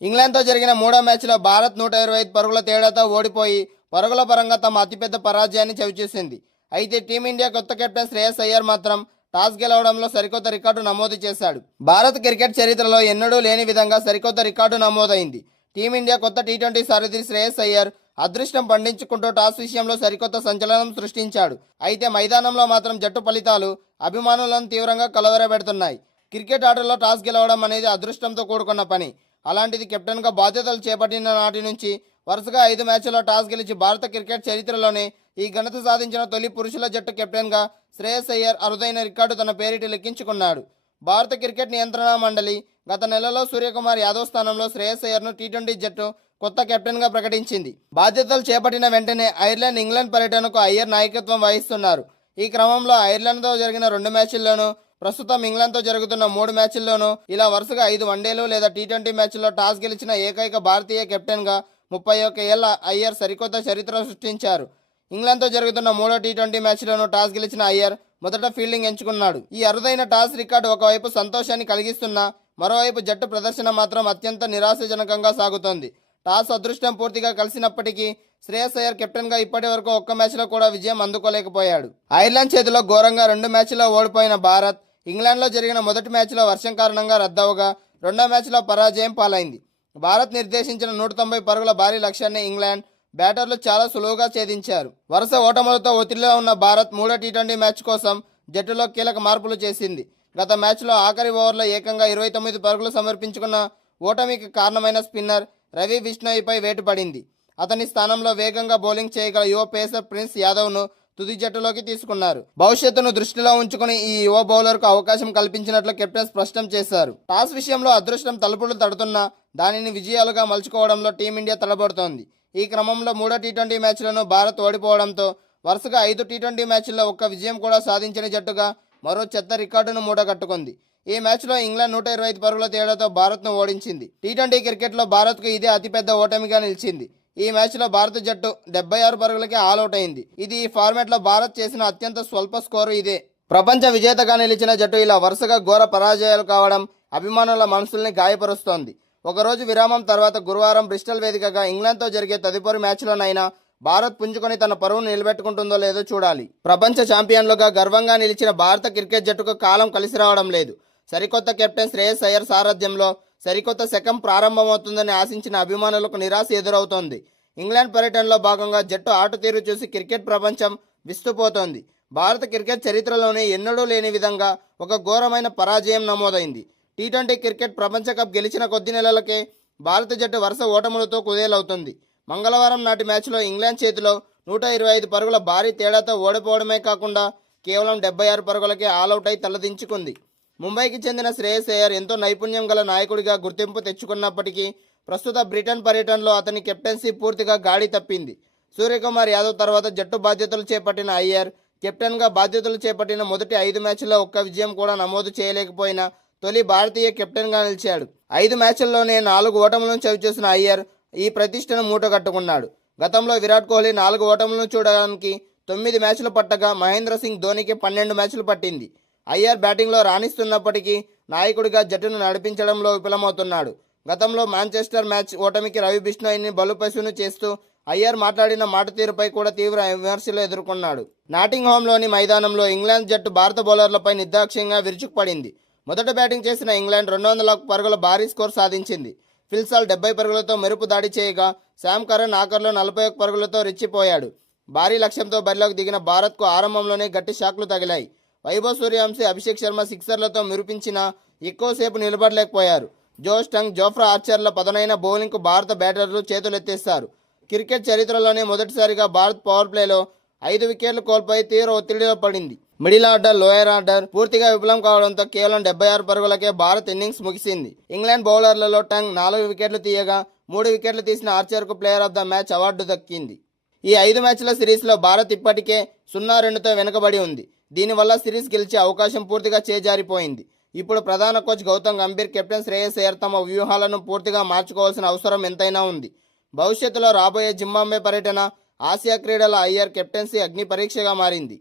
ఇంగ్లాండ్తో జరిగిన మూడో మ్యాచ్లో భారత్ 125 పరుగుల తేడాతో ఓడిపోయి పరుగుల పరంగా తమ అతిపెద్ద పరాజయాన్ని చవిచూసింది. అయితే టీమిండియా కొత్త కెప్టెన్ శ్రేయస్ అయ్యర్ మాత్రం టాస్ గెలవడంలో సరికొత్త రికార్డు నమోదు చేశాడు. భారత్ క్రికెట్ చరిత్రలో ఎన్నడూ లేని విధంగా సరికొత్త రికార్డు నమోదైంది. టీమిండియా కొత్త టీ20 సారథి శ్రేయస్ అయ్యర్ అదృష్టం పండించుకుంటూ టాస్ విషయంలో సరికొత్త సంచలనం సృష్టించాడు. అయితే మైదానంలో మాత్రం జట్టు ఫలితాలు అభిమానులను తీవ్రంగా కలవరపెడుతున్నాయి. క్రికెట్ ఆటల్లో టాస్ గెలవడం అనేది అదృష్టంతో కూడుకున్న పని. అలాంటిది కెప్టెన్గా బాధ్యతలు చేపట్టిన నాటి నుంచి వరుసగా 5 మ్యాచ్ల్లో టాస్ గెలిచి భారత క్రికెట్ చరిత్రలోనే ఈ ఘనత సాధించిన తొలి పురుషుల జట్టు కెప్టెన్గా శ్రేయస్ అయ్యర్ అరుదైన రికార్డు తన పేరిట లెక్కించుకున్నాడు. భారత క్రికెట్ నియంత్రణ మండలి గత నెలలో సూర్యకుమార్ యాదవ్ స్థానంలో శ్రేయస్ అయ్యర్ను టీ20 జట్టు కొత్త కెప్టెన్గా ప్రకటించింది. బాధ్యతలు చేపట్టిన వెంటనే ఐర్లాండ్, ఇంగ్లాండ్ పర్యటనకు అయ్యర్ నాయకత్వం వహిస్తున్నారు. ఈ క్రమంలో ఐర్లాండ్తో జరిగిన 2 మ్యాచ్ల్లోనూ, ప్రస్తుతం ఇంగ్లాండ్తో జరుగుతున్న 3 మ్యాచ్ల్లోనూ ఇలా వరుసగా 5 వన్డేలు లేదా టీ20 మ్యాచ్ల్లో టాస్ గెలిచిన ఏకైక భారతీయ కెప్టెన్గా 31 ఏళ్ల అయ్యర్ సరికొత్త చరిత్ర సృష్టించారు. ఇంగ్లాండ్తో జరుగుతున్న 3వ టీ20 మ్యాచ్లోనూ టాస్ గెలిచిన అయ్యర్ మొదట ఫీల్డింగ్ ఎంచుకున్నాడు. ఈ అరుదైన టాస్ రికార్డు ఒకవైపు సంతోషాన్ని కలిగిస్తున్నా మరోవైపు జట్టు ప్రదర్శన మాత్రం అత్యంత నిరాశజనకంగా సాగుతోంది. టాస్ అదృష్టం పూర్తిగా కలిసినప్పటికీ శ్రేయస్ అయ్యర్ కెప్టెన్గా ఇప్పటి వరకు ఒక్క మ్యాచ్లో కూడా విజయం అందుకోలేకపోయాడు. ఐర్లాండ్ చేతిలో ఘోరంగా 2 మ్యాచ్ల్లో ఓడిపోయిన భారత్ ఇంగ్లాండ్లో జరిగిన మొదటి మ్యాచ్లో వర్షం కారణంగా రద్దవగా రెండో మ్యాచ్లో పరాజయం పాలైంది. భారత్ నిర్దేశించిన 190 పరుగుల భారీ లక్ష్యాన్ని ఇంగ్లాండ్ బ్యాటర్లు చాలా సులువుగా ఛేదించారు. వరుస ఓటములతో ఒత్తిడిలో ఉన్న భారత్ 3వ టీ20 మ్యాచ్ కోసం జట్టులో కీలక మార్పులు చేసింది. గత మ్యాచ్లో ఆఖరి ఓవర్లో ఏకంగా 29 పరుగులు సమర్పించుకున్న ఓటమికి కారణమైన స్పిన్నర్ రవి బిష్ణోయిపై వేటు పడింది. అతని స్థానంలో వేగంగా బౌలింగ్ చేయగల యువ పేసర్ ప్రిన్స్ యాదవ్ను తుది జట్టులోకి తీసుకున్నారు. భవిష్యత్తును దృష్టిలో ఉంచుకుని ఈ యువ బౌలర్కు అవకాశం కల్పించినట్లు కెప్టెన్ స్పష్టం చేశారు. టాస్ విషయంలో అదృష్టం తలుపులు తడుతున్నా దానిని విజయాలుగా మలుచుకోవడంలో టీమిండియా తడబడుతోంది. ఈ క్రమంలో 3వ టీ20 మ్యాచ్లను భారత్ ఓడిపోవడంతో వరుసగా 5 టీ20 మ్యాచ్ల్లో ఒక్క విజయం కూడా సాధించిన జట్టుగా మరో చెత్త రికార్డును మూటగట్టుకుంది. ఈ మ్యాచ్లో ఇంగ్లాండ్ 125 పరుగుల తేడాతో భారత్ను ఓడించింది. టీ20 క్రికెట్లో భారత్కు ఇదే అతిపెద్ద ఓటమిగా నిలిచింది. ఈ మ్యాచ్లో భారత జట్టు 76 పరుగులకే ఆల్అవుట్ అయింది. ఇది ఈ ఫార్మాట్లో భారత్ చేసిన అత్యంత స్వల్ప స్కోరు ఇదే. ప్రపంచ విజేతగా నిలిచిన జట్టు ఇలా వరుసగా ఘోర పరాజయాలు కావడం అభిమానుల మనసుల్ని గాయపరుస్తోంది. ఒకరోజు విరామం తర్వాత గురువారం బ్రిస్టల్ వేదికగా ఇంగ్లాండ్తో జరిగే తదుపరి మ్యాచ్లోనైనా భారత్ పుంజుకొని తన పరువును నిలబెట్టుకుంటుందో లేదో చూడాలి. ప్రపంచ ఛాంపియన్లుగా గర్వంగా నిలిచిన భారత క్రికెట్ జట్టుకు కాలం కలిసి రావడం లేదు. సరికొత్త కెప్టెన్ శ్రేయస్ అయ్యర్ సారథ్యంలో సరికొత్త శకం ప్రారంభమవుతుందని ఆశించిన అభిమానులకు నిరాశ ఎదురవుతోంది. ఇంగ్లాండ్ పర్యటనలో భాగంగా జట్టు ఆటతీరు చూసి క్రికెట్ ప్రపంచం విస్తుపోతోంది. భారత క్రికెట్ చరిత్రలోనే ఎన్నడూ లేని విధంగా ఒక ఘోరమైన పరాజయం నమోదైంది. టీ20 క్రికెట్ ప్రపంచ కప్ గెలిచిన కొద్ది నెలలకే భారత జట్టు వరుస ఓటములతో కుదేలవుతుంది. మంగళవారం నాటి మ్యాచ్లో ఇంగ్లాండ్ చేతిలో 125 పరుగుల భారీ తేడాతో ఓడిపోవడమే కాకుండా కేవలం 76 పరుగులకే ఆల్అవుట్ అయి తలదించుకుంది. ముంబైకి చెందిన శ్రేయస్ అయ్యర్ ఎంతో నైపుణ్యం గల నాయకుడిగా గుర్తింపు తెచ్చుకున్నప్పటికీ ప్రస్తుత బ్రిటన్ పర్యటనలో అతని కెప్టెన్సీ పూర్తిగా గాడి తప్పింది. సూర్యకుమార్ యాదవ్ తర్వాత జట్టు బాధ్యతలు చేపట్టిన అయ్యర్ కెప్టెన్గా బాధ్యతలు చేపట్టిన మొదటి 5 మ్యాచ్ల్లో ఒక్క విజయం కూడా నమోదు చేయలేకపోయినా తొలి భారతీయ కెప్టెన్గా నిలిచాడు. 5 మ్యాచ్ల్లోనే 4 ఓటములను చవిచూసిన అయ్యర్ ఈ ప్రతిష్టను మూటగట్టుకున్నాడు. గతంలో విరాట్ కోహ్లీ 4 ఓటములను చూడడానికి 9 మ్యాచ్లు పట్టగా మహేంద్ర సింగ్ ధోనికి 12 మ్యాచ్లు పట్టింది. అయ్యర్ బ్యాటింగ్లో రాణిస్తున్నప్పటికీ నాయకుడిగా జట్టును నడిపించడంలో విఫలమవుతున్నాడు. గతంలో మాంచెస్టర్ మ్యాచ్ ఓటమికి రవి బిష్ణోయిని బలుపశును చేస్తూ అయ్యర్ మాట్లాడిన మాట తీరుపై కూడా తీవ్ర విమర్శలు ఎదుర్కొన్నాడు. నాటింగ్హామ్లోని మైదానంలో ఇంగ్లాండ్ జట్టు భారత బౌలర్లపై నిర్దాక్ష్యంగా విరుచుకుపడింది. మొదట బ్యాటింగ్ చేసిన ఇంగ్లాండ్ 200 పరుగుల భారీ స్కోర్ సాధించింది. ఫిల్సాల్ 70 పరుగులతో మెరుపు దాడి చేయగా శామ్ కరన్ ఆఖర్లో 41 పరుగులతో రెచ్చిపోయాడు. భారీ లక్ష్యంతో బరిలోకి దిగిన భారత్కు ఆరంభంలోనే గట్టి షాక్లు తగిలాయి. వైభవ్ సూర్యవంశీ, అభిషేక్ శర్మ సిక్సర్లతో మెరిపించినా ఎక్కువసేపు నిలబడలేకపోయారు. జోష్ టంగ్, జోఫ్రా ఆర్చర్ల పదునైన బౌలింగ్కు భారత బ్యాటర్లు చేతులెత్తేశారు. క్రికెట్ చరిత్రలోనే మొదటిసారిగా భారత్ పవర్ ప్లేలో 5 వికెట్లు కోల్పోయి తీవ్ర ఒత్తిడిలో పడింది. మిడిల్ ఆర్డర్, లోయర్ ఆర్డర్ పూర్తిగా విఫలం కావడంతో కేవలం 76 పరుగులకే భారత్ ఇన్నింగ్స్ ముగిసింది. ఇంగ్లాండ్ బౌలర్లలో టంగ్ 4 వికెట్లు తీయగా 3 వికెట్లు తీసిన ఆర్చర్కు player of the match award దక్కింది. ఈ 5 మ్యాచ్ల సిరీస్లో భారత్ ఇప్పటికే 0-2తో వెనుకబడి ఉంది. దీనివల్ల సిరీస్ గెలిచే అవకాశం పూర్తిగా చేజారిపోయింది. ఇప్పుడు ప్రధాన కోచ్ గౌతమ్ గంభీర్, కెప్టెన్ శ్రేయస్ అయ్యర్ తమ వ్యూహాలను పూర్తిగా మార్చుకోవాల్సిన అవసరం ఎంతైనా ఉంది. భవిష్యత్తులో రాబోయే జింబాబ్వే పర్యటన, ఆసియా క్రీడల అయ్యర్ కెప్టెన్సీ అగ్ని పరీక్షగా మారింది.